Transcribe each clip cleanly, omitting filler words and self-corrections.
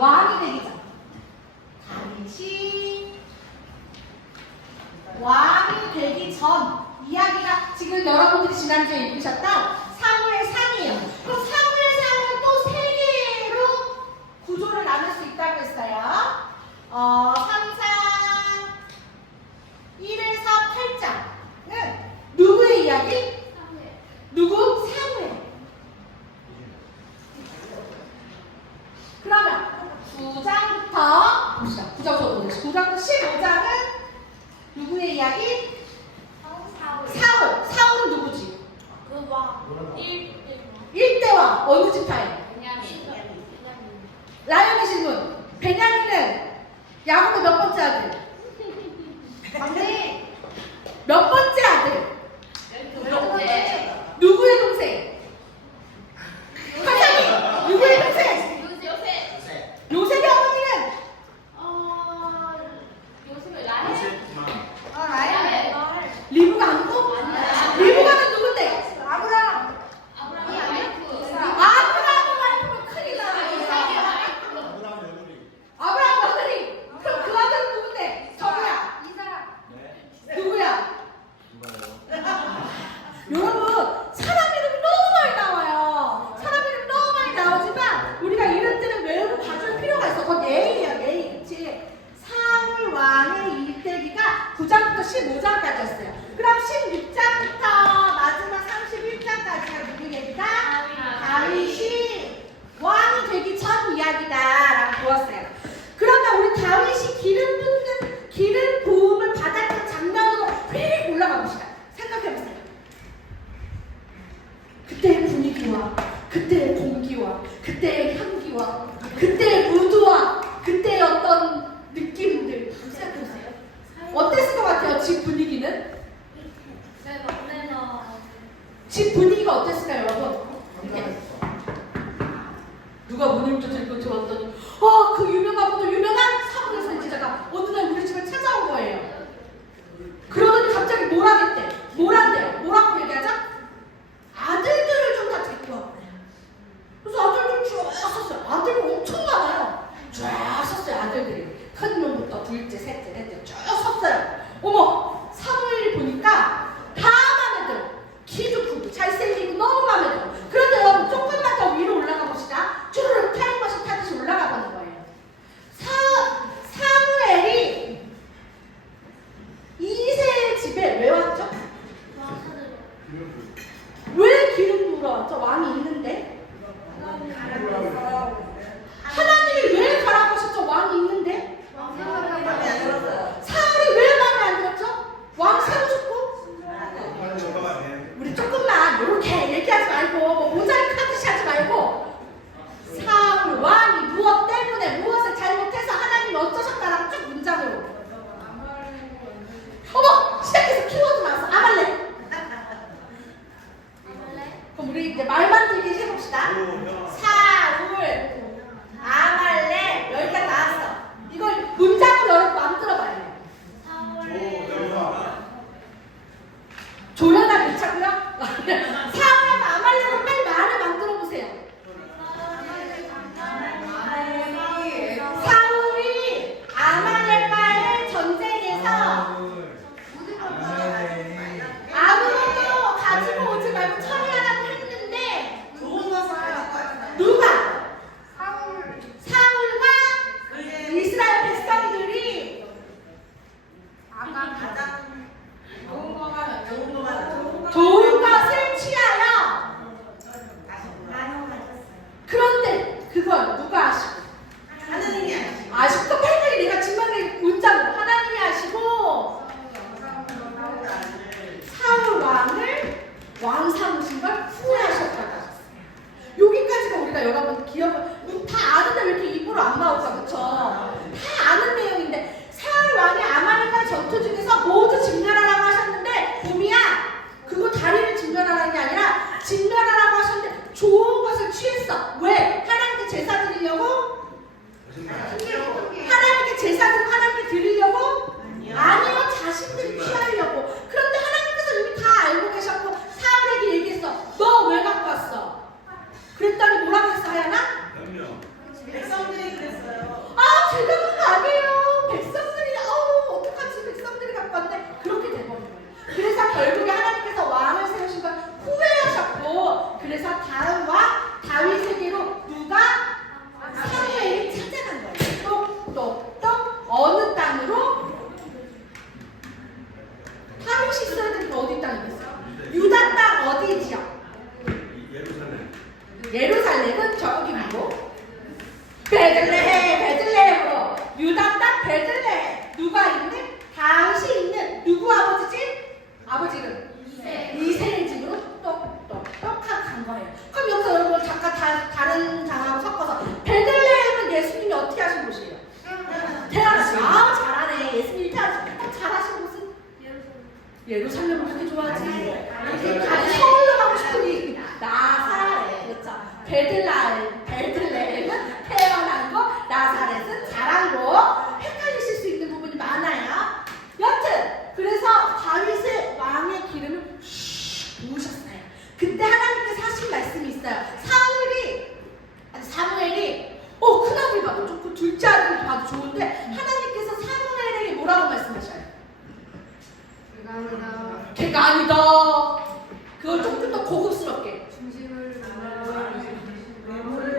왕이 되기 전. 다윗이 왕이 되기 전 이야기가 지금 여러분들이 지난주에 읽으셨던 사무엘상이에요. 그럼 사무엘상은 또 세 개로 구조를 나눌 수 있다고 했어요. 3장 1에서 8장은 누구의 이야기? 누구? 사무엘. 그러면 9장부터 봅시다. 9장부터 15장은 누구의 이야기? 사울. 누구지? 그 왕. 1대왕. 어느 지파에? 라이언의 질문. 베냐민은 야곱의 몇 번째 아들? 막내. 몇 번째 아들? 누구의 동생? 화상이. 누구의 동생? 요셉의 어머니는? 리브가 아니고? 리브가는 누군데? 아브라함 와이프면 큰일 나. 아브라함 며느리. 그럼 그 아들은 누군데? 저거야. 누구야? 여러분, 사람 이름이 너무 많이 나와요. 사람 이름 너무 많이 나오지만 우리가 이름들을 외우고 봐줄 필요가 있어. 그건 예의야, 예의. 그치? 사울 왕의 일대기가 9장부터 15장까지였어요. 그럼 16장부터 마지막 31장까지가 누구 얘기다? 다윗이 왕이 되기 전 이야기다라고 보았어요. 그러면 우리 다윗이 기름 부음을 받았던 장면으로 휙 올라가 봅시다. 생각해보세요. 그때의 분위기와 그때의 공기와 그때의 향기와 그때의 무드와 그때의 어떤 느낌들 생각해보세요. 어땠을 것 같아요? 집 분위기는? 집 분위기가 어땠을까요, 여러분? 이렇게. 누가 문을 들고 들어왔더니 그 유명한 사무엘 선지자가 어느 날 우리 집에 찾아온 거예요. 그러더니 갑자기 뭘 하겠대? 뭘 한대요? 뭐라고 얘기하죠? 아들들을 좀 다 데리고 와. 그래서 아들들 쭉 썼어요. 아들이 엄청 많아요. 쫙 썼어요. 아들들이. 큰 놈부터 둘째, 셋째, 넷째 쭉 썼어요. 어머! 사무엘이 보니까 다 마음에 들어. 키도 크고 잘생기고 너무 마음에 들어. 그런데 여러분 조금만 더 위로 올라가 봅시다. 쭈르륵 타임머신 타듯이 올라가 보는 거예요. 사무엘이 이새의 집에 왜 왔죠? 왜 기름 부으러 왔죠? 왕이 있는데? 하나님이 왜 가라고 하셨죠? 왕이 있는데? 사울이 왜 마음에 안 들었죠? 왕 세고 싶고? 우리 조금만 이렇게 얘기하지 말고 모자이크 하듯이 하지 말고 사울 왕이 무엇 때문에 무엇을 잘못해서 하나님이 어쩌셨다라고 쭉 문장으로. 어머! 시작해서 키워드 나왔어. 아말렉. 그럼 우리 이제 말만 들기 해봅시다. 사울, 아말렉 여기까지 나왔어. 이걸 문장으로 여러분 만들어봐요. 조연아 괜찮고요? 사울과 아말렉을 빨리 말을 만들어보세요. 사울이 아말렉과의 전쟁에서 아무것도 가지고 오지 말고 처리하라고 했는데 누가? 사울과 이스라엘 백성들이 좋은 것을 취하여 그런데 그걸 누가 아시고? 하나님이 아시고. 아쉽고 빨리 내가 지난번에 문장으로 하나님이 아시고 사울 왕을 왕 삼으신 걸 후회하셨다고 하셨어요. 여기까지가 우리가 여러분 기억을 다 아는데 왜 이렇게 입으로 안 나올까? 그쵸? 다 아는 내용인데 사울 왕이 아말렉과 전투 중에서 모두 진멸하라고 하셨는데 봄이야 그거 다리를 진멸하라는 게 아니라 진멸하라고 하셨는데 좋은 것을 취했어. 왜? 하나님께 제사 드리려고? 하나님께 제사 하나님께 드리려고? 아니요. 자신들이 취하려고. 그런데 하나님께서 이미 다 알고 계셨고 사울에게 얘기했어. 너 왜 갖고 왔어? 그랬더니 뭐라고 했어 하야나? 백성들이 그랬어요. 예루살렘을 그렇게 좋아하지? 아니 서울로 가고 싶으니 나사렛, 그렇죠? 베들레헴은 태어난 곳, 나사렛은 자란 곳. 헷갈리실 수 있는 부분이 많아요. 여튼 그래서 다윗의 왕의 기름을 부으셨어요. 그때 하나님께서 하신 말씀이 있어요. 사무엘이 큰아들 봐도 좋고 둘째 아들 봐도 좋은데 하나님께서 사무엘에게 뭐라고 말씀하셔요? 걔가 아니다. 그걸 조금 더 고급스럽게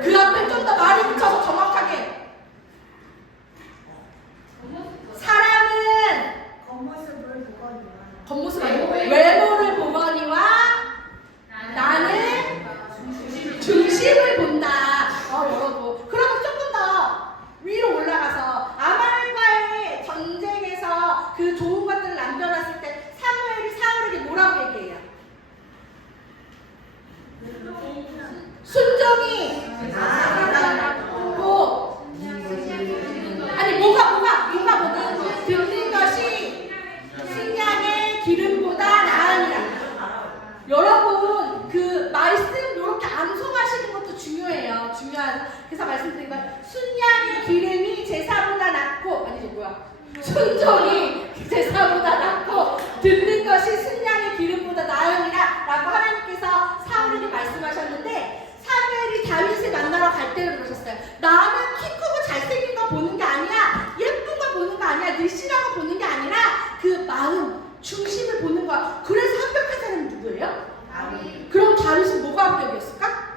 그 앞에 좀 더 말이 붙여서 정확하게 사람은 겉모습 아니고 외모를 보거니와 나는 중심을 본다. 여러분 그러면 조금 더 위로 올라가서 아말과의 전쟁에서 그 좋은 것들을 남겨놨을 때 사무엘이 사울에게 뭐라고 얘기해요? 순종이 아니 뭐가 듣는 것이 식량의 기름보다 나으니라. 여러분 그 말씀 이렇게 암송하시는 것도 중요해요. 그래서 말씀드린 건 순양의 기름이 제사보다 낫고 순종이 제사보다 낫고 듣는 것이 순양의 기름보다 나으니라 라고 하나님께서 사울에게 말씀하셨는데 사무엘이 다윗을 만나러 갈 때를 그러셨어요. 나는 키 크고 잘생긴 거 보는 게 아니야. 예쁜 거 보는 거 아니야. 늘씬한 거 보는 게 아니라 그 마음, 중심을 보는 거야. 그래서 합격한 사람은 누구예요? 그럼 다윗은 뭐가 합격이었을까?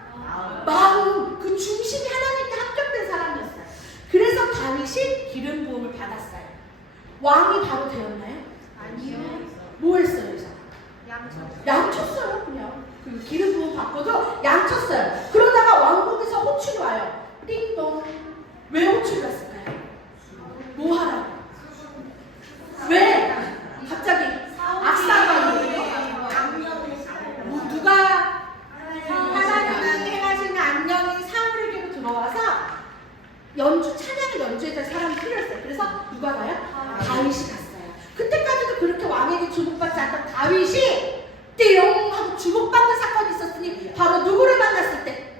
마음, 그 중심이 하나님께 합격된 사람이었어요. 그래서 다윗이 기름 부음을 받았어요. 왕이 바로 되었나요? 아니요. 뭐 했어요, 이 사람? 양쳤어요, 그냥. 그 기름 부음 받고도 양쳤어요. 그러다가 왕국에서 호출이 와요. 띵동. 왜 호출이 왔을까요? 뭐 하라고? 왜? 갑자기 악사가 누가 하나님이 행하시는 악령이 사울에게로 들어와서 찬양을 연주해줄 사람이 필요했어요. 그래서 누가 가요? 다윗이 갔어요. 그때까지도 그렇게 왕에게 주목받지 않던 다윗이 띠용 하고 주목받는 사건이 있었으니 바로 누구를 만났을 때?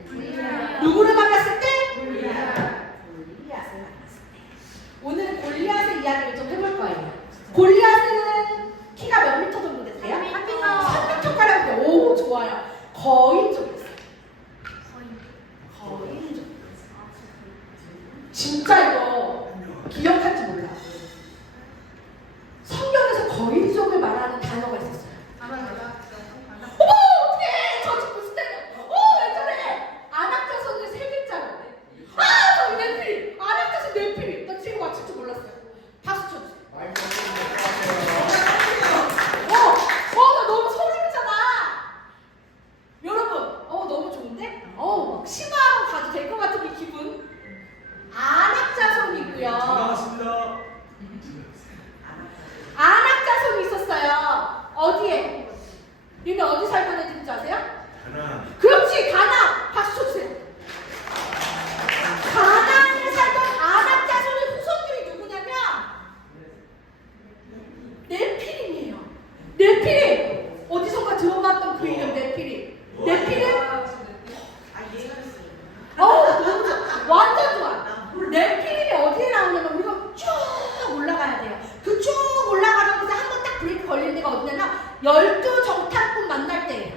누구를 만났을 때? 골리앗을 만났을 때. 오늘은 골리앗의 이야기를 좀 해볼 거예요. 골리앗은 키가 몇 미터 정도 되세요? 3미터가량. 오, 좋아요. 거인 정도 됐어요. 거인 정도. 진짜 이거 기억할지 몰라. 성경에서 거인족을 말하는 단어가 있었어요. 어머, 어떡해! 저 지금 무슨 때려? 왜 저래? 안악자손을 3글자로. 저기 네필! 안악자손 네필! 나 지금 맞출 줄 몰랐어요. 박수 쳐주세요. 나 너무 소름이잖아. 여러분, 너무 좋은데? 심화하러 가도 될 것 같은 이 기분. 안악자손이고요. 반갑습니다. 안악자손이 있었어요. 어디에? 니네 어디 살던 애들인 줄 아세요? 가난. 그렇지, 가나안. 박수 쳐주세요. 가나안에 살던 안악자손의 후손들이 누구냐면 네피림이에요. 네피림. 어디선가 들어봤던 그 이름 네피림. 네피림. 너무 좋아. 완전 좋아. 네피림이 어디에 나오냐면 우리가 쭉 올라가야 돼요. 그 쭉 올라가는 곳에 한 번 딱 브레이크 걸리는 데가 어디냐면 12정탐꾼 만날 때예요.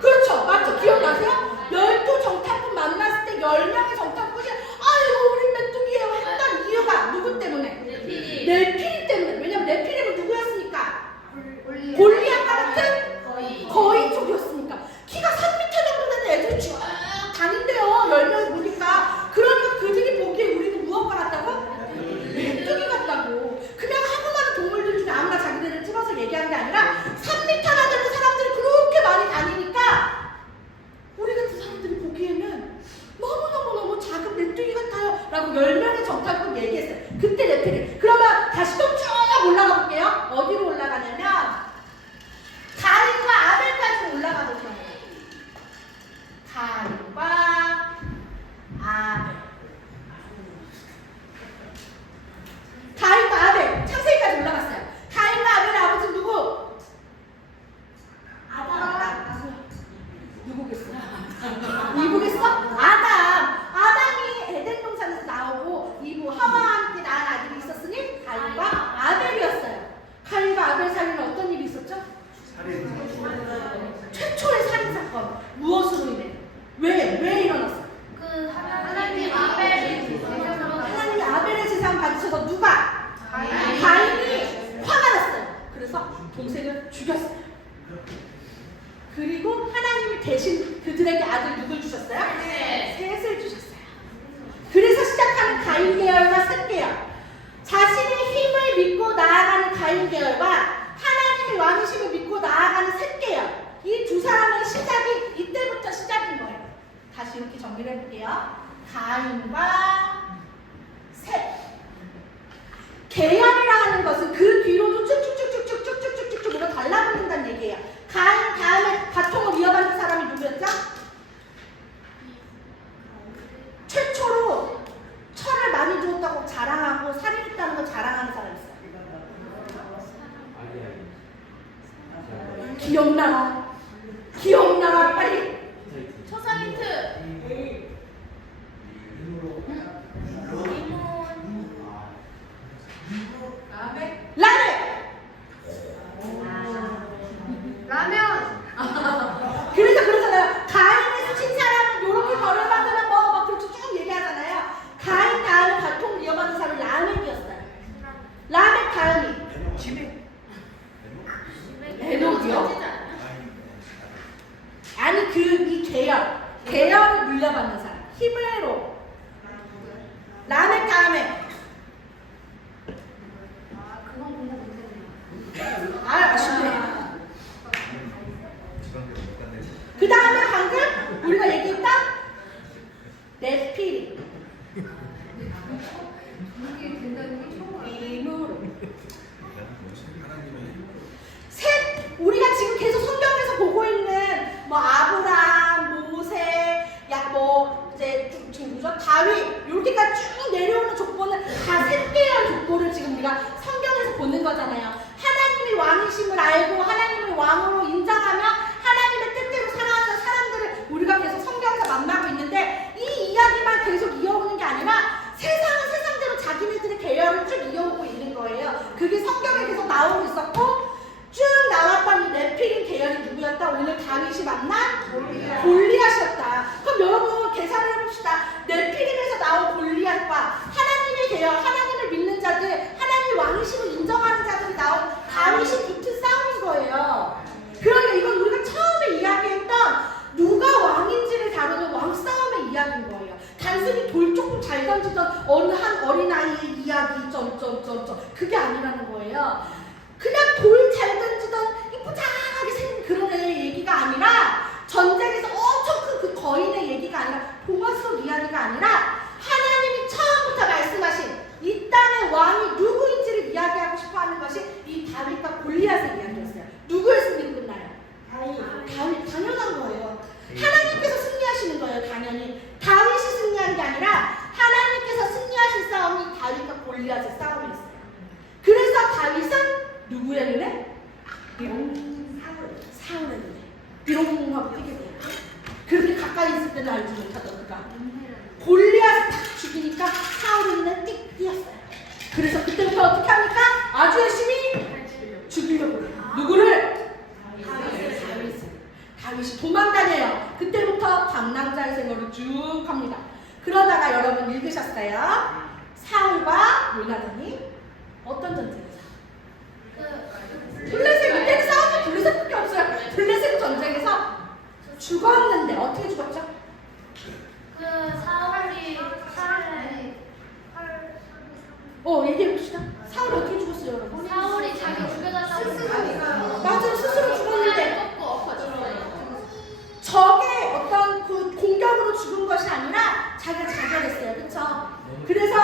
그렇죠. 맞죠? 기억나세요? 12정탐꾼 만났을 때 10명의 정탐꾼이 아이고 우리 메뚜기예요 했던 이유가 누구 때문에? 네피림 때문에. 왜냐면 네피림은 누구였으니까? 골리앗과 같은 거인족이었으니까. 키가 3m 정도 되는 애들이 쭉 다닌대요. 10명이 보니까. 그러니까 그들이 보기에 우리는 무엇과 같다고? 메뚜기 같다고. 그냥 하고 많은 동물들 중에 아무나 자기들을 찍어서 얘기한 게 아니라 3m나 되는 사람들이 그렇게 많이 다니니까 우리 같은 사람들이 보기에는 너무너무 작은 메뚜기 같아요 라고 10명의 정탐꾼 얘기했어요. 그때 네피림. 그러면 다시 또 쭉 올라가 볼게요. 어디로 올라가냐면 가인과 아벨까지 올라가 볼게요. 가인과 아벨. 가인과 아벨. 창세기까지 올라갔어요. 가인과 아벨의 아버지 누구? 가인 계열과 셋 계열. 자신의 힘을 믿고 나아가는 가인 계열과 하나님의 왕이심을 믿고 나아가는 셋 계열. 이 두 사람의 시작이 이때부터 시작인 거예요. 다시 이렇게 정리를 해볼게요. 가인과 셋. 계열이라 하는 것은 그 뒤로도 쭉쭉쭉쭉쭉쭉쭉쭉 뭐가 달라붙는다는 얘기예요. 가인 다음에 바통을 이어받는 사람이 누구였죠? 최초로 철을 많이 주었다고 자랑하고 살인했다는 걸 자랑하는 사람이 있어요. 기억나라. 기억나라 빨리. 초성 힌트. 라멘. 라면. 그래서 그러잖아요. 가인에서 친 사람은 이렇게 벌을 받으면 뭐 그렇게 쭉 얘기하잖아요. 가인 다음에 바통 이어받는 사람이 라멘이었어요. 라멘 다음이 집에. 에녹이요? 아니 이 계열을 물려받는 사람. 히브리로 라멘 다음에 그건 공부 못했네요. 아쉽네. 그 다음에 방금 우리가 얘기했던 네피리. 셋. 우리가 지금 계속 성경에서 보고 있는 뭐 아브라함, 모세, 이제 지금 뭐죠? 다윗 이렇게까지 쭉 내려오는 족보는 다 셋 계열 족보를 지금 우리가 성경에서 보는 거잖아요. 하나님이 왕이심을 알고 하나님을 왕으로 인정하며 하나님의 뜻대로 살아왔던 사람들을 우리가 계속 성경에서 만나고 있는데 이 이야기만 계속 이어오는 게 아니라 세상은 세상대로 자기네들의 계열을 쭉 이어오고 있는 거예요. 그게 성경에 계속 나오고 있었고 쭉 나왔던 이 네피림 계열이 누구였다? 오늘 다윗이 만난 골리앗이었다. 그럼 여러분 계산을 해봅시다. 네피림에서 나온 골리앗과 하나님의 계열, 하나님을 믿는 자들, 하나님의 왕이심을 인정하는 자들이 나온 다윗이 붙은 싸움인 거예요. 그러니까 이건 우리가 처음에 이야기했던 누가 왕인지를 다루는 왕싸움의 이야기인 거예요. 단순히 돌 조금 잘 던지던 어느 한 어린아이의 이야기 그게 아니라는 거예요. 그냥 돌 잘 던지던 이쁘장하게 생긴 그런 애의 얘기가 아니라 전쟁에서 엄청 큰 그 거인의 얘기가 아니라 동화 속 이야기가 아니라 하나님이 처음부터 말씀하신 이 땅의 왕이 누구인지를 이야기하고 싶어하는 것이 이 다윗과 골리앗의 이야기였어요. 누구의 승리로 끝나요? 다윗. 당연한 거예요. 하나님께서 승리하시는 거예요. 당연히 다윗이 승리한 게 아니라 하나님께서 승리하신 싸움이 다윗과 골리앗의 싸움이었어요. 그래서 다윗은 누구의 은혜? 사울의 은혜. 뿅 하고 뛰게 돼요. 그렇게 가까이 있을 때는 알지 못하던 그가 골리앗을 딱 죽이니까 사울의 은혜 띡 뛰었어요. 그래서 그때부터 어떻게 합니까? 아주 열심히 죽이려고 해요. 누구를? 다윗이 도망다녀요. 그때부터 방랑자의 생활을 쭉 합니다. 그러다가 여러분 읽으셨어요? 사울과 요나단이 어떤 전쟁에서? 블레셋. 그때는 싸움이 블레셋밖에 없어요. 블레셋 전쟁에서 죽었는데 어떻게 죽었죠? 사울이 얘기해봅시다. 사울이 어떻게 죽었어요 여러분? 자기 죽여달라고 맞아요. 스스로 죽었는데 꺾고 엎어졌어요. 적의 어떤 그 공격으로 죽은 것이 아니라 자기가 자결했어요. 그쵸? 그래서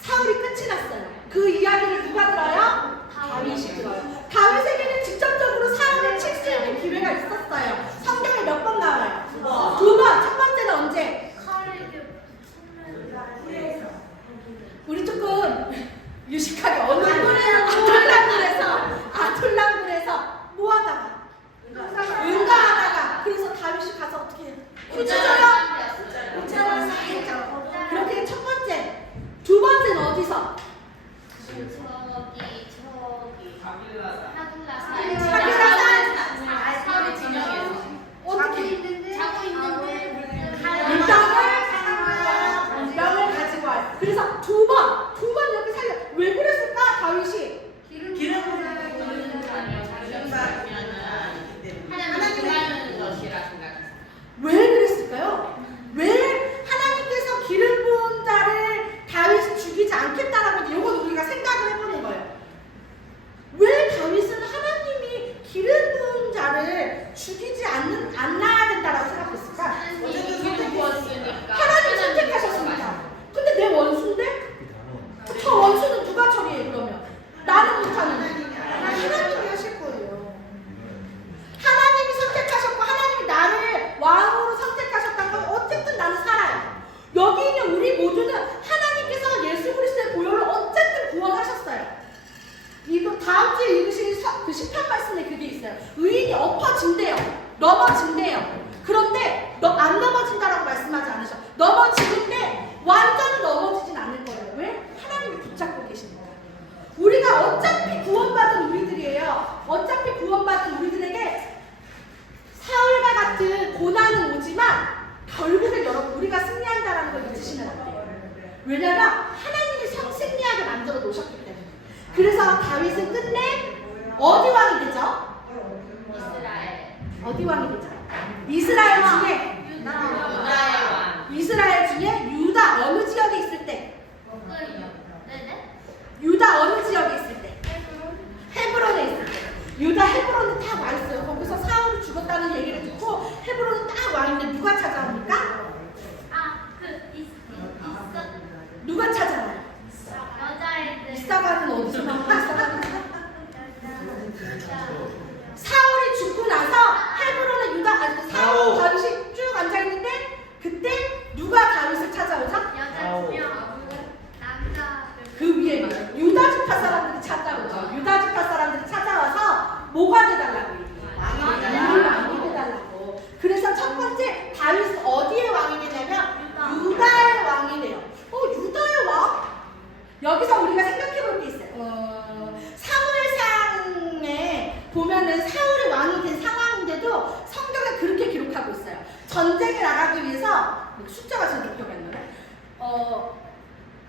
사울이 끝이 났어요. 그 이야기를 누가 들어요? 다윗이 들어요. 다윗에게는 직접적으로 사울을 칠 수 있는 기회가 있었어요. 성경에 몇 번 나와요? 2번. 첫 번째는 언제? 우리 조금 유식하게 어느 아툴랑굴에서 뭐 하다가 응가하다가 그래서 다윗이 가서 어떻게 해요? 휴지 줘요? 우체를 살짝. 그렇게 첫 번째. 두 번째는 어디서? 사울의 진영에서 어떻게? 자고 있는데 물병을 가지고 와요. 그래서 두 번 이렇게 살려. 왜 그랬을까? 다윗이 기름을 하나님 좋아하는 것이라 생각해서. 왜 그랬을까요? 왜 하나님께서 기름 부은 자를 다윗 하나님께서 예수 그리스도의 보혈로 어쨌든 구원하셨어요. 이거 다음 주에 읽으실 그 시편 말씀에 그게 있어요. 의인이 엎어진대요. 넘어진대요. 그런데 너 안 넘어진다라고 말씀하지 않으셔. 넘어지는데 완전히 넘어지진 않을 거예요. 왜? 하나님이 붙잡고 계십니다. 우리가 어차피 구원받은 우리들이에요. 어차피 구원받은 우리들에게 사울과 같은 고난은 오지만 결국에 여러분 우리가 승리한다라는 걸 잊으시면 안 돼요. 왜냐면 하나님이 승리하게 만들어 놓으셨기 때문에. 그래서 다윗은 끝내 어디 왕이 되죠? 이스라엘. 어디 왕이 되죠? 이스라엘 중에 유다의 왕. 이스라엘 중에 유다 어느 지역에 있을 때? 네네. 유다 어느 지역에 있을 때? 헤브론에 있을 때. 유다 헤브론에 딱 와 있어요. 거기서 사울이 죽었다는 얘기를 듣고 헤브론에 딱 와 있는데 누가 찾아옵니까? 누가 찾아와요? 이사가는 어디서 나와? 이사가는 사울이 죽고 나서 헤브론에 사울 다윗이 쭉 앉아 있는데 그때 누가 다윗을 찾아오죠? 그 위에 유다 지파 사람들이 찾아오죠. 유다 지파 사람들이 찾아와서 뭐가 돼달라고? 왕이 돼달라고. 그래서 첫 번째 다윗은 어디의 왕이 되냐면 유다의 왕이 돼요. 유다의 왕? 여기서 우리가 생각해볼 게 있어요. 사무엘상에 보면은 사울이 왕이 된 상황인데도 성경에 그렇게 기록하고 있어요. 전쟁에 나가기 위해서 숫자가 저도 기억이 안 나네.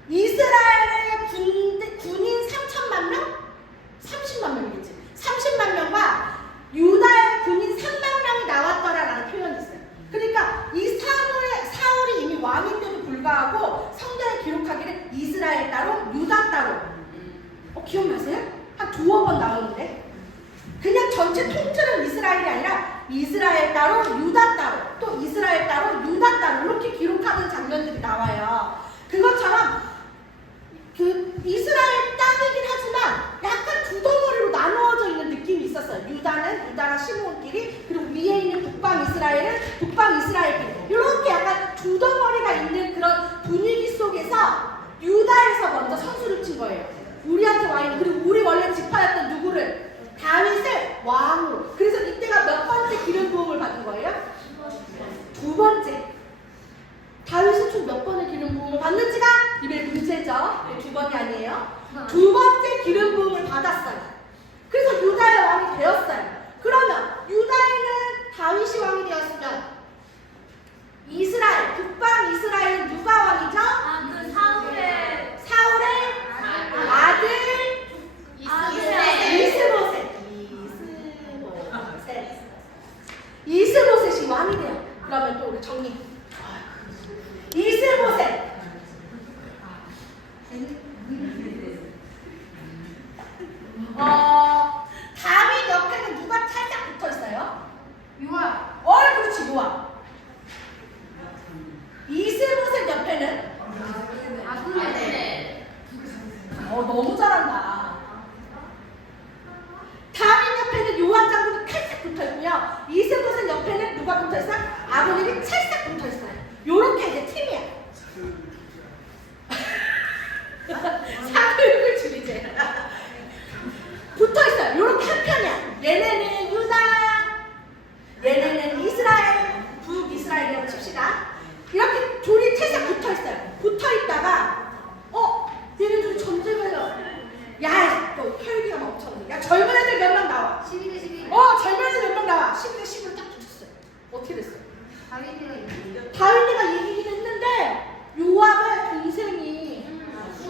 이스라엘의 군인 3천만 명? 30만 명이겠지. 30만 명과 유다의 군인 3만 명이 나왔더라라는 표현이 있어요. 그러니까 이 사울이 이미 왕인데도 불구하고 성경에 기록하기를 이스라엘 따로 유다 따로. 기억나세요? 한 두어 번 나오는데 그냥 전체 통틀은 이스라엘이 아니라 이스라엘 따로 유다 따로 또 이스라엘 따로 유다 따로 이렇게 기록하는 장면들이 나와요. 그것처럼 그 이스라엘 땅이긴 하지만 약간 두 덩어리로 나누어져 있는 느낌이 있었어요. 유다는 유다랑 시므온끼리, 그리고 위에 있는 북방 이스라엘은 북방 이스라엘끼리, 이렇게 약간 두 덩어리가 있는 그런 분위기 속에서 유다에서 먼저 선수를 친 거예요. 우리한테 와 있는, 그리고 우리 원래 지파였던 누구를? 다윗을 왕으로. 그래서 이때가 몇 번째 기름 부음을 받은 거예요? 두 번째. 다윗은 총 몇 번의 기름 부음을 받는지가 이번에 문제죠. 두 번이 아니에요. 두 번째 기름 부음을 받았어요. 그래서 유다의 왕이 되었어요. 그러면 유다에는 다윗이 왕이 되었으면 이스라엘, 북방 이스라엘은 누가 왕이죠? 사울의 아들 이스보셋이 왕이 돼요. 그러면 또 우리 정리. 이스보셋. 다윗 옆에는 누가 살짝 붙어 있어요? 요압. 그렇지, 요압. 이스보셋 옆에는 너무 잘한다. 다윗 옆에는 요압 장군이 칼싹 붙어 있고요. 이스보셋 옆에는 누가 붙어 있어? 아버님이 찰싹 붙어 있어요. 요렇게 이제 팀이야. 사교육을 줄이지. 붙어 있어요. 요렇게 한 편이야. 얘네는 유다, 얘네는 이스라엘, 북이스라엘이라고 칩시다. 이렇게 둘이 찰싹 붙어 있어요. 붙어 있다가 얘네 둘이 전쟁을 해요. 야, 또 혈기가 넘쳐는. 야, 젊은 애들 몇 명 나와. 12대 12. 젊은 애들 몇 명 나와. 12대 10으로 딱 붙었어요. 어떻게 됐어요? 다윗이가 이기긴 했는데 요압의 동생이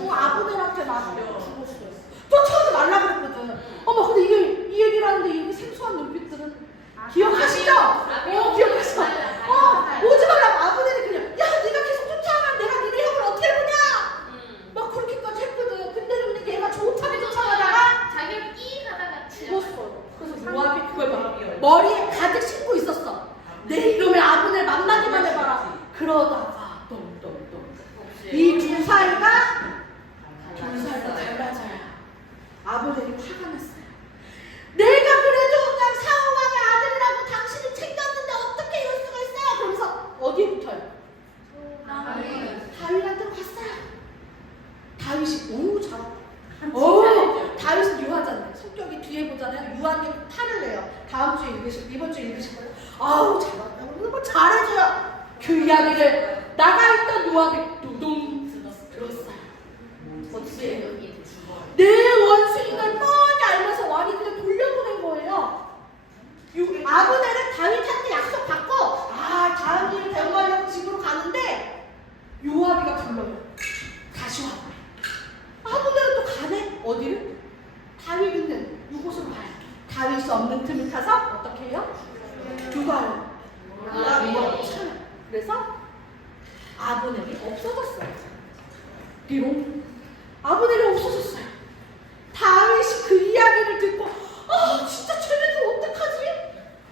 아브넬한테 맞아 죽었어요. 쫓아오지 말라 그랬거든. 근데 이 얘기를 하는데 이렇게 생소한 눈빛들은 기억하시죠? 기억하시죠? 오지 말라고 아브넬이 그냥 야, 네가 계속 쫓아오면 내가 니네 형을 어떻게 보냐? 막 그렇게까지 했거든. 근데 얘가 좋다게 쫓아가다가 자기가 끼 하다가 죽었어요. 그래서 요압이 그걸 막 머리에 가득 싣고 있었어. 내 이놈의 아브넬 만나기만 해봐라. 그러다가 이 두 사이가 달라져요. 아브넬이 화가 났어요. 내가 그래도 그냥 사울왕의 아들이라고 당신을 챙겼는데 어떻게 이럴 수가 있어요? 그러면서 어디에 붙어요? 다윗한테로 갔어요. 오 잘한다. 오 다윗은 유하잖아요. 성격이 뒤에 보잖아요. 유하님 탈을 내요. 다음 주에 읽으실 이번 주에 읽으실 거예요. 아우 잘한다. 뭐 잘해줘요. 그 이야기를 나가 있던 요압이 두둥 들었어요. 어떻게 여기 죽어? 내 원수인 걸 뻔히 알면서 왕이 그냥 돌려보낸 거예요. 아브넬은 다윗한테 약속 받고 다음 일을 대응하려고 집으로 가는데 요압이가 불러요. 다시 와. 아브넬은 또 가네. 어디를? 다윗 있는 이곳으로 가요. 다윗이 없는 틈을 타서 어떻게 해요? 누가요? 요압이 쳐요. 그래서 아브넬이 없어졌어요. 비록 아브넬이 없어졌어요. 다윗이 그 이야기를 듣고 진짜 쟤네들 어떡하지?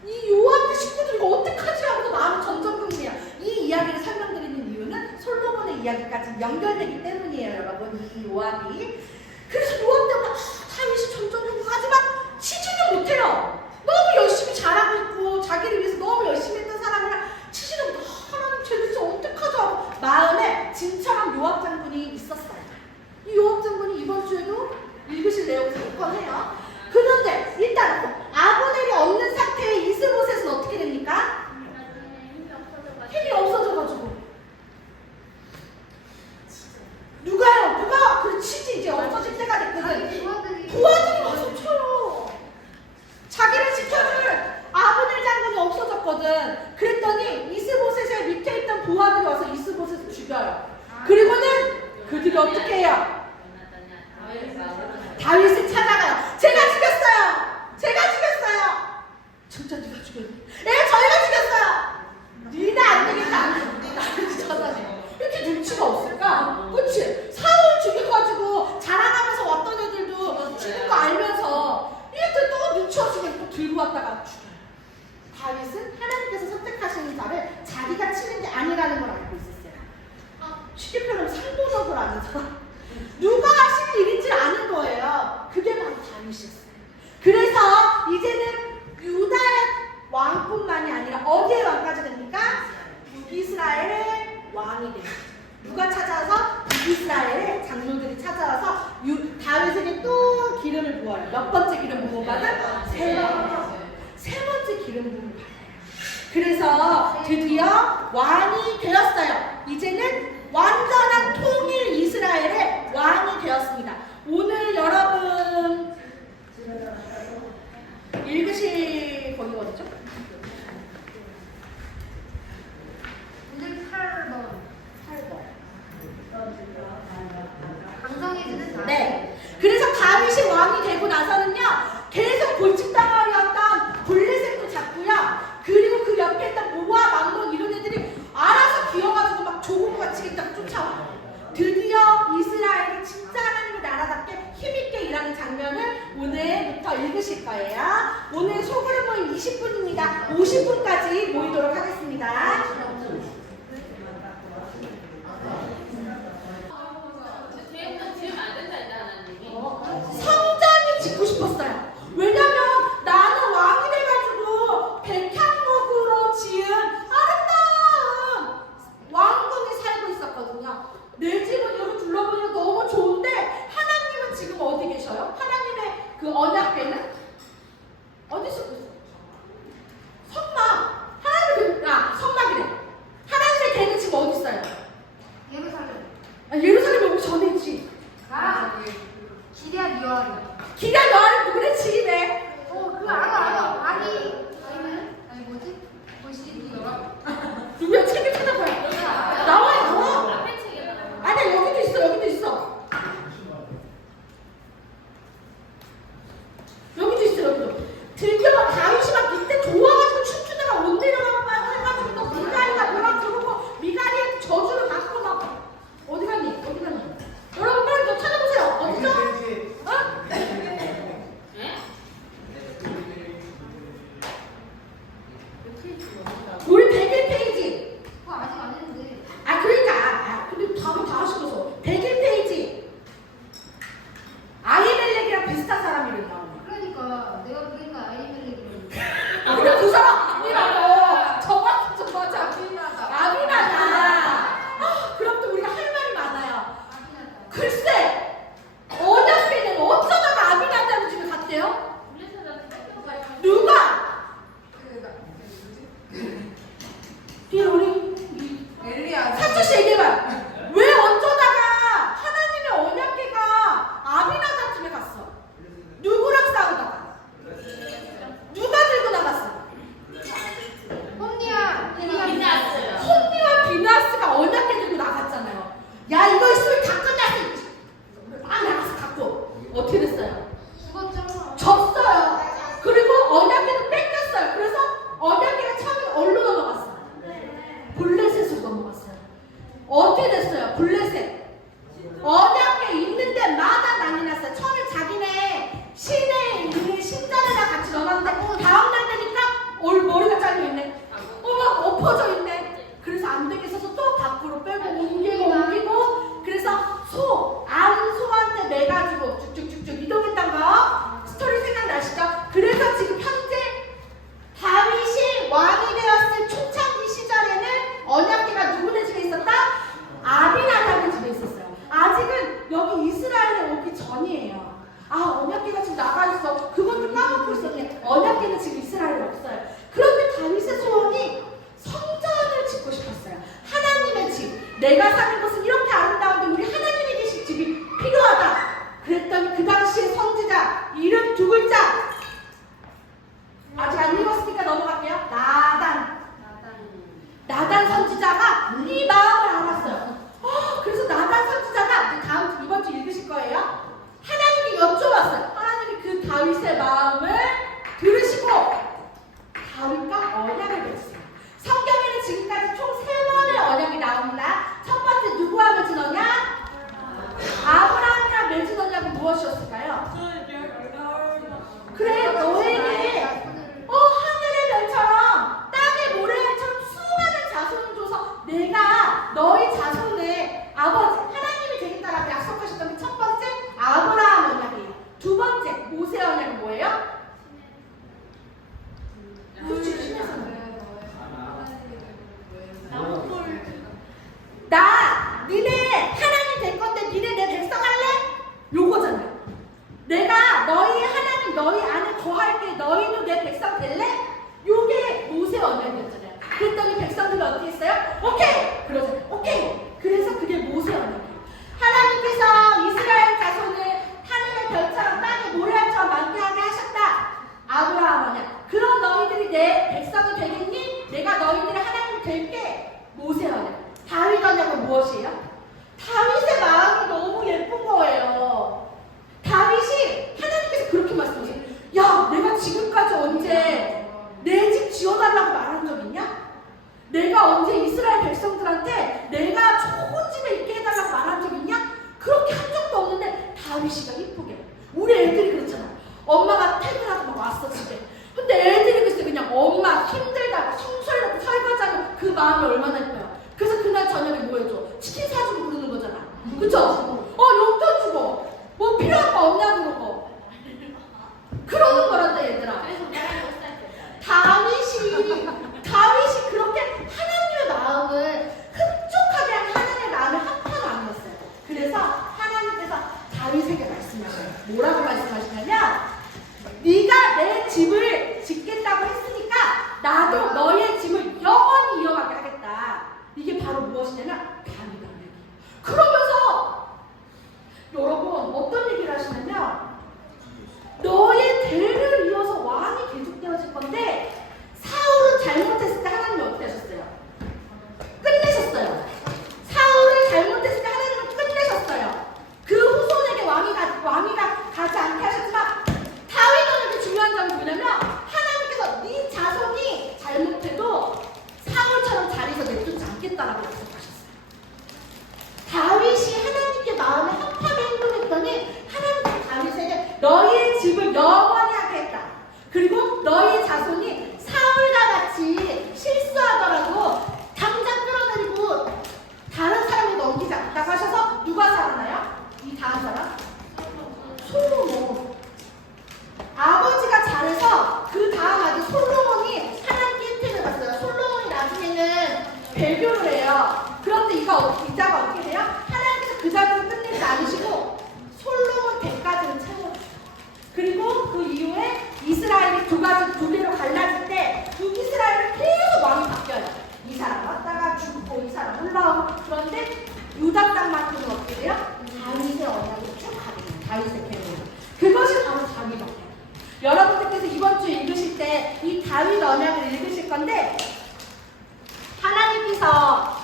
이 요압의 식구들 이거 어떡하지? 하면서 마음이 점점 흥미해요. 이 이야기를 설명드리는 이유는 솔로몬의 이야기까지 연결되기 때문이에요, 여러분. 이 요압이. 그래서 요압 때문에 다윗이 점점 흥분하지만 치지는 못해요. 너무 열심히 잘하고 있고 자기를 위해서 너무 열심히 했던 사람이랑 치지는 못해. 하나님 쟤네들 어떡하죠? 하고 마음에 진처럼 요압 장군이 있었어요. 이 요압 장군이 이번 주에도 읽으실 내용을 상관해요. 그런데 일단 아브넬이 없는 상태의 이스보셋은 어떻게 됩니까? 힘이 없어져가지고 누가 그렇지 이제 없어질 때가 됐거든. 부하들이 와서 쳐요. 자기를 지켜줄 아브넬 장군이 없어졌거든. 그랬더니 이스보셋의 밑에 있던 부하들이 와서 이스보셋을 죽여요. 그리고는 그들이 어떻게 해요? 다윗을 찾아가요. 제가 죽였어요. 진짜 네가 죽였니? 저희가 죽였어요. 니네 안 되겠다. 네가 찾아내. 이렇게 눈치가 없을까? 그치? 사울 죽여가지고 자랑하면서 왔던 애들도 죽은 거 알면서 이렇게 또 눈치 없이 또 들고 왔다가 죽여요. 다윗은 하나님께서 선택하시는 자를 자기가 치는 게 아니라는 걸 알고 있었어요. 쉽게 표현하면 상도적으로 아는 사람. 누가 하실 일인지 아는 거예요. 그게 바로 다윗이었어요. 그래서 이제는 유다의 왕뿐만이 아니라 어디의 왕까지 됩니까? 북이스라엘의 왕이 돼요. 누가 찾아와서? 북이스라엘의 장로들이 찾아와서 다윗에게 또 기름을 부어요. 몇 번째 기름 부어 받은? 세 번째 기름 부음을 받아요. 그래서 드디어 왕이 되었어요. 이제는 완전한 통일 이스라엘의 왕이 되었습니다. 오늘 여러분 읽으실 거기가 어디죠? 오늘 8번. 강성해지는 다. 네. 그래서 다윗이 왕이 되고 나서는요, 계속 골칫덩어리였던 블레셋도 잡고요. 그리고 그 옆에 있던 모압, 암몬 이런 애들이 알아서 기어가지고 막 조공같이 있다가 쫓아와요. 드디어 이스라엘이 진짜 하나님의 나라답게 힘있게 일하는 장면을 오늘부터 읽으실 거예요. 오늘 소그룹 모임 20분입니다. 50분까지 모이도록 하겠습니다. 성전을 짓고 싶었어요. 왜냐면 나는 왕이 돼가지고 백향목으로 지은 아름다운 왕궁에 살고 있었거든요. 내 집은 여기 둘러보니까 너무 좋은데 하나님은 지금 어디 계셔요? 하나님의 그 언약궤는 어디 쓰고 있어요? 성막. 성막이래. 하나님의 궤는 지금 어디 있어요? 예루살렘. 예루살렘 오기 전이지. 기대한 여아리. 기가 너를 누구네 집에? 그거 알아. 아니 뭐지? 누구야? 책을 찾아봐요. 나와요. 앞에 책에 아니야, 여기도 야 이거 있으면 다 끝났어. 막 나가서 갖고 어떻게 됐어요? 죽었잖아. 졌어요. 그리고 언약궤도 뺏겼어요. 그래서 언약궤가 처음에 어디로 넘어갔어요? 블레셋으로 넘어갔어요. 어떻게 됐어요? 블레셋. 언약궤 있는 데마다 난리 났어요. 처음에 자기네 시내에 있는 신전에다 같이 넣어놨는데 다음날 되니까 머리가 잘려있네. 막 엎어져 있네. 그래서 안 되겠어서 또 밖으로 빼고 옮기고 그래서 암소한테 매가지고 쭉쭉쭉쭉 이동했던 거 스토리 생각나시죠? 그래서 지금 현재 다윗이 왕이 되었을 초창기 시절에는 언약궤가 누구네 집에 있었다? 아비나답의 집에 있었어요. 아직은 여기 이스라엘에 오기 전이에요. 언약궤가 지금 나가있어. 그것도 까먹고 있었네. 언약궤는 지금 이스라엘에 없어요. 그런데 다윗의 소원이 성전을 짓고 싶었어요. 하나님의 집. 내가 사는 곳은 이렇게 아름다운데 우리 하나님이 계신 집이 필요하다. 그랬더니 그 당시에 선지자 이름 2글자. 아직 안 읽었으니까 넘어갈게요. 나단 선지자가 이 마음을 알았어요. 그래서 나단 선지자가 다음 이번 주 읽으실 거예요. 하나님이 여쭤봤어요. 하나님이 그 다윗의 마음을 들으시고 다윗과 언약을 맺었어요. 성경에는 지금까지 총 3번의 언약이 나옵니다. 첫 번째 누구와 맺은 언약? 아브라함이랑 맺은 언약은 무엇이었을까요? 그래 너에게 하늘의 별처럼 땅의 모래처럼 수많은 자손을 줘서 내가 너희 자손의 아버지 하나님이 되겠다라고 약속하셨던 게 첫 번째 아브라함 언약이에요. 두 번째 모세 언약은 뭐예요? 그렇지 신에서 니네 하나님 될 건데 니네 내 백성 할래? 요거잖아요. 내가 너희 하나님 너희 안에 거할게 너희도 내 백성 될래? 요게 모세 언약이었잖아요. 그랬더니 백성들이 어떻게 했어요? 오케이! 그러잖아요. 오케이! 그래서 그게 모세 언약이에요. 하나님께서 이스라엘 자손을 하늘의 별처럼 땅의 모래알처럼 많게 하게 하셨다. 아브라함 언약. 그럼 너희들이 내 백성이 되겠니? 내가 너희들의 하나님 될게. 모세 언약. 다윗 언약은 무엇이에요? 다윗의 마음이 너무 예쁜 거예요. 다윗이 하나님께서 그렇게 말씀하세요. 야, 내가 지금까지 언제 내 집 지어달라고 말한 적 있냐? 내가 언제 이스라엘 백성들한테 내가 좋은 집에 있게 해달라고 말한 적 있냐? 그렇게 한 적도 없는데 다윗이가 이쁘게. 우리 애들이 그렇잖아. 엄마가 퇴근하고 막 왔어 집에. 근데 애들이 글쎄 그냥 엄마 힘들다고 청소해라고 설거지하고 그 마음이 얼마나 예뻐요. 그래서 그날 저녁에 뭐 해줘? 치킨 사주고 그러는 거잖아. 그쵸? 용돈 주고 뭐 필요한 거 없냐고 그러고 그러는 거란다 얘들아. 다윗이 그렇게 하나님의 마음을 흡족하게 한 하나님의 마음을 한판도 안 넣었어요. 그래서 하나님께서 다윗에게 말씀하셔요. 뭐라고 말씀하시냐면 네가 내 집을 짓겠다고 했으니까 나도 너의 집을 영원히 이어가게 하겠다. 이게 바로 무엇이냐면 다윗 언약이에요. 그러면서 여러분 어떤 얘기를 하시냐면 너의 대를 이어서 왕이 계속되어질 건데 사울은 잘못했을 때 하나님이 어떻게 하셨어요? 끝내셨어요. 사울을 잘못했을 때 하나님은 끝내셨어요. 그 후손에게 왕위가 가지 않게 하셨지만 다윗 언약의 중요한 점이 뭐냐면 하나님께서 네 자손이 잘못해도 사울처럼 자리에서 내쫓지 않겠다라고 약속하셨어요. 다윗이 하나님께 마음에 합하게 행동했더니 하나님께서 다윗에게 너희의 집을 영원히 하게 했다. 그리고 너희의 자손이 사울과 같이 실수하더라도 당장 끌어내리고 다른 사람에게 넘기지 않겠다고 하셔서 누가 살아나요? 이 다음 사람? 솔로몬. 아버지가 잘해서 그 다음 아들 솔로몬이 하나님께 혜택을 받았어요. 솔로몬이 나중에는 배교를 해요. 그런데 이자가 어떻게 돼요? 하나님께서 그 자리를 끝내지 않으시고 솔로몬 대까지는 채워요. 그리고 그 이후에 이스라엘이 두 개로 갈라질 때 북이스라엘은 계속 왕이 바뀌어요. 이 사람 왔다가 죽고 이 사람 올라오고. 그런데 유다 땅만큼은 어떻게 돼요? 다윗의 언약으로 쭉 가게 돼요. 다윗의 계획. 그것이 바로 다윗 언약. 여러분들께서 이번 주에 읽으실 때 이 다윗 언약을 읽으실 건데 하나님께서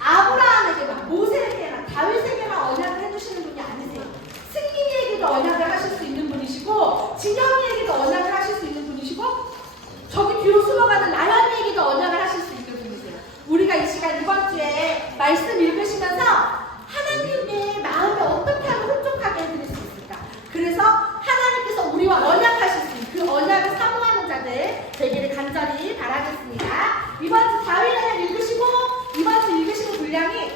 아브라함에게만 모세에게만 다윗에게만 언약을 해주시는 분이 아니세요. 승민이에게도 언약을 하실 수 있는 분이시고 진영이에게도 언약을 하실 수 있는 분이시고 저기 뒤로 숨어가는 나연이에게도 언약을 하실 수 있는 분이세요. 우리가 이 시간 이번 주에 말씀 읽으시면서 하나님의 마음에 어떻게 하면 흡족하게 해드릴 수 있을까? 그래서 하나님께서 우리와 언약하실 수 있는 그 언약을 사모하는 자들 되기를 간절히 바라겠습니다. 이번 주 다윗 언약 읽으시고 이번 주 읽으시는 분량이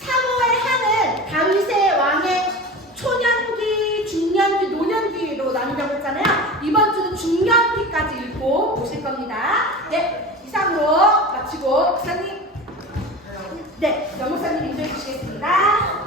사무엘 하는 다윗의 왕의 초년기, 중년기, 노년기로 나누려고 했잖아요. 이번 주는 중년기까지 읽고 오실 겁니다. 네, 이상으로 마치고 목사님, 네, 영목사님 인도해 주시겠습니다.